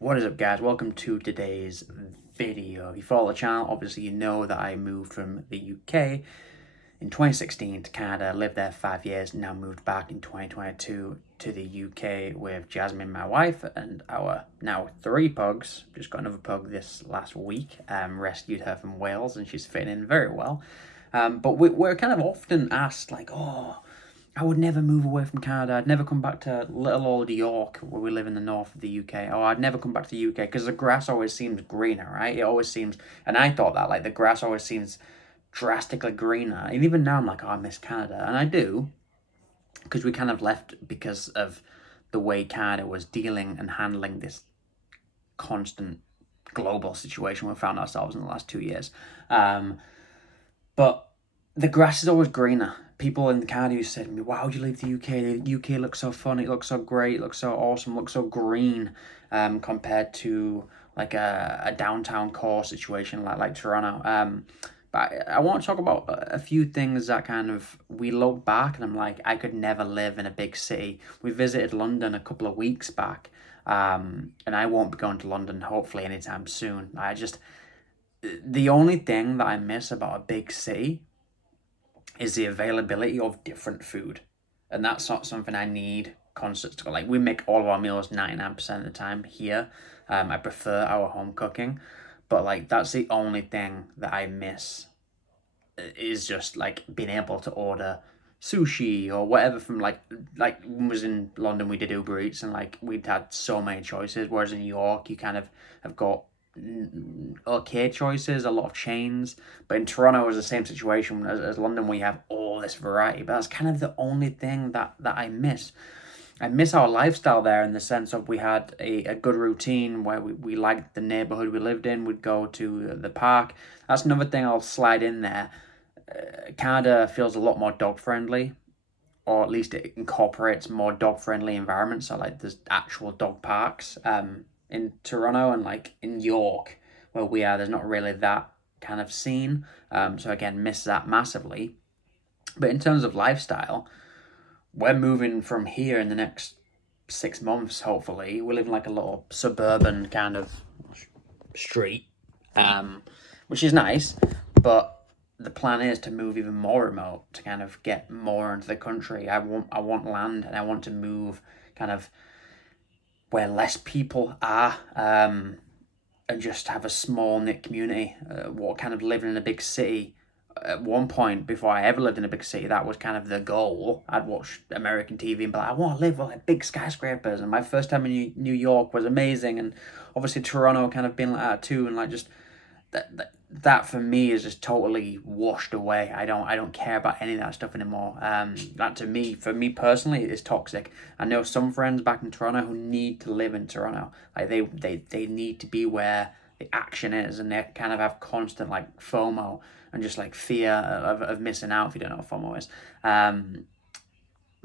What is up, guys? Welcome to today's video. If you follow the channel, obviously you know that I moved from the UK in 2016 to Canada, lived there 5 years, now moved back in 2022 to the UK with Jasmine, my wife, and our now 3 pugs. Just got another pug this last week, rescued her from Wales, and she's fitting in very well. But we're kind of often asked, like, oh, I would never move away from Canada. I'd never come back to little old York, where we live in the north of the UK. Oh, I'd never come back to the UK because the grass always seems greener, right? It always seems, and I thought that, like, the grass always seems drastically greener. And even now, I'm like, oh, I miss Canada. And I do, because we kind of left because of the way Canada was dealing and handling this constant global situation we found ourselves in the last 2 years. But the grass is always greener. People in Canada who said to me, "Wow, you leave the UK? The UK looks so fun. It looks so great. It looks so awesome. It looks so green, compared to like a downtown core situation like Toronto." But I want to talk about a few things that kind of we look back and I'm like, I could never live in a big city. We visited London a couple of weeks back, and I won't be going to London hopefully anytime soon. The only thing that I miss about a big city is the availability of different food. And that's not something I need constant to go. Like, we make all of our meals 99% of the time here. I prefer our home cooking. But like, that's the only thing that I miss, is just like being able to order sushi or whatever from like when I was in London, we did Uber Eats, and like we'd had so many choices, whereas in New York you kind of have got okay choices, a lot of chains. But in Toronto it was the same situation as London, where you have all this variety. But that's kind of the only thing that I miss. I miss our lifestyle there, in the sense of we had a good routine where we liked the neighborhood we lived in. We'd go to the park. That's another thing I'll slide in there. Canada feels a lot more dog friendly, or at least it incorporates more dog friendly environments. So like there's actual dog parks in Toronto, and like in York where we are, there's not really that kind of scene. So again, miss that massively. But in terms of lifestyle, we're moving from here in the next 6 months, hopefully. We live in like a little suburban kind of street, which is nice, but the plan is to move even more remote, to kind of get more into the country. I want land, and I want to move kind of where less people are, and just have a small knit community. What kind of living in a big city, at one point before I ever lived in a big city, that was kind of the goal. I'd watch American TV and be like, I want to live with like big skyscrapers. And my first time in New York was amazing, and obviously Toronto kind of been like that too. And like, just that for me is just totally washed away. I don't care about any of that stuff anymore. That to me, for me personally, is toxic. I know some friends back in Toronto who need to live in Toronto. Like they need to be where the action is, and they kind of have constant like FOMO and just like fear of missing out, if you don't know what FOMO is.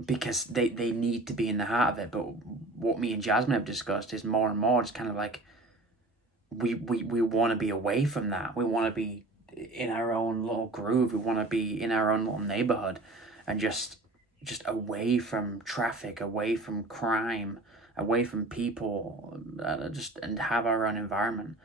Because they need to be in the heart of it. But what me and Jasmine have discussed is more and more just kind of like, we want to be away from that. We want to be in our own little groove. We want to be in our own little neighborhood, and just away from traffic, away from crime, away from people, and have our own environment.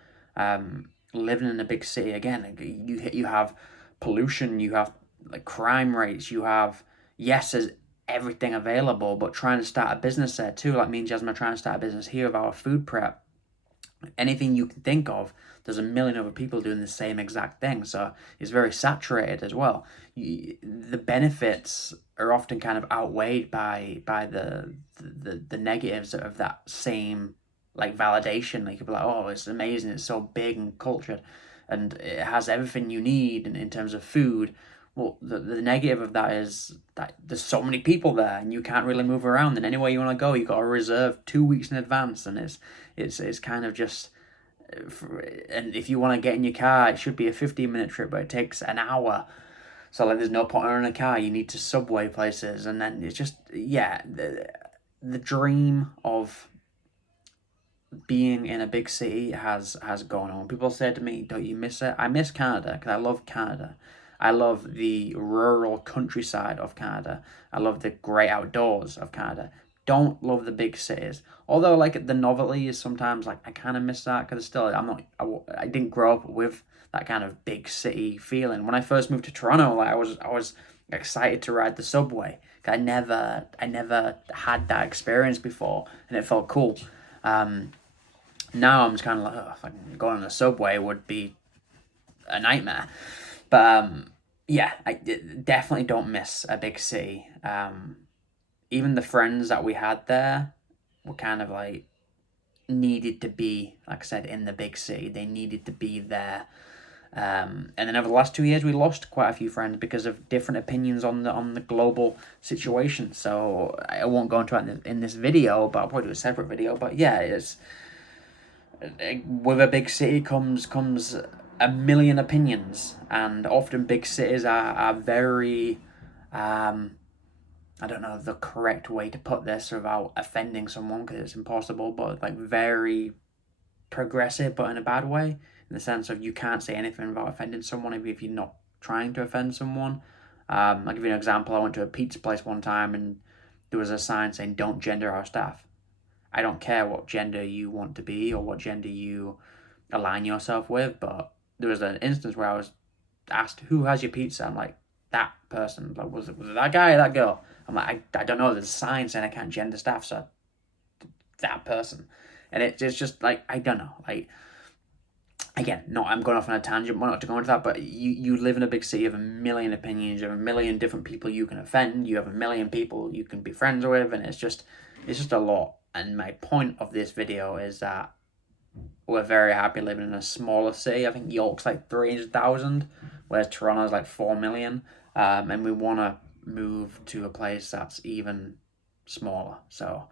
Living in a big city, again, you have pollution, you have like crime rates, you have, yes, there's everything available, but trying to start a business there too. Like me and Jasmine are trying to start a business here of our food prep. Anything you can think of, there's a million other people doing the same exact thing. So it's very saturated as well. The benefits are often kind of outweighed by the negatives of that same like validation. Like, you'll be like, oh, it's amazing, it's so big and cultured, and it has everything you need in terms of food. Well, the negative of that is that there's so many people there, and you can't really move around. And anywhere you want to go, you got to reserve 2 weeks in advance, and it's kind of just. And if you want to get in your car, it should be a 15-minute trip, but it takes an hour. So like, there's no point in a car. You need to subway places, and then it's just, yeah, the dream of being in a big city has gone on. People say to me, "Don't you miss it?" I miss Canada because I love Canada. I love the rural countryside of Canada. I love the great outdoors of Canada. don't love the big cities. Although like the novelty is sometimes like I kind of miss that because still I'm not I didn't grow up with that kind of big city feeling. When I first moved to Toronto, like I was excited to ride the subway. I never had that experience before, and it felt cool. Um, Now I'm just kind of like, oh, fucking going on the subway would be a nightmare. But yeah, I definitely don't miss a big city. Even the friends that we had there were kind of like needed to be, like I said, in the big city. They needed to be there. And then over the last 2 years, we lost quite a few friends because of different opinions on the global situation. So I won't go into it in this video, but I'll probably do a separate video. But yeah, it's with a big city comes a million opinions, and often big cities are very I don't know the correct way to put this without offending someone because it's impossible, but like very progressive, but in a bad way, in the sense of you can't say anything without offending someone if you're not trying to offend someone. I'll give you an example. I went to a pizza place one time and there was a sign saying "Don't gender our staff." I don't care what gender you want to be or what gender you align yourself with, but there was an instance where I was asked, "Who has your pizza?" I'm like, "That person." Like, was it that guy or that girl? I'm like, I don't know. There's a sign saying I can't gender staff, so that person. And it's just like, I don't know. Like, again, no, I'm going off on a tangent, not to go into that, but you live in a big city, you have a million opinions, you have a million different people you can offend, you have a million people you can be friends with, and it's just a lot. And my point of this video is that we're very happy living in a smaller city. I think York's like 300,000, whereas Toronto's like 4 million. And we want to move to a place that's even smaller. So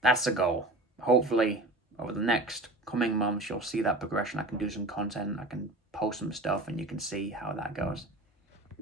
that's the goal. Hopefully, over the next coming months, you'll see that progression. I can do some content, I can post some stuff, and you can see how that goes.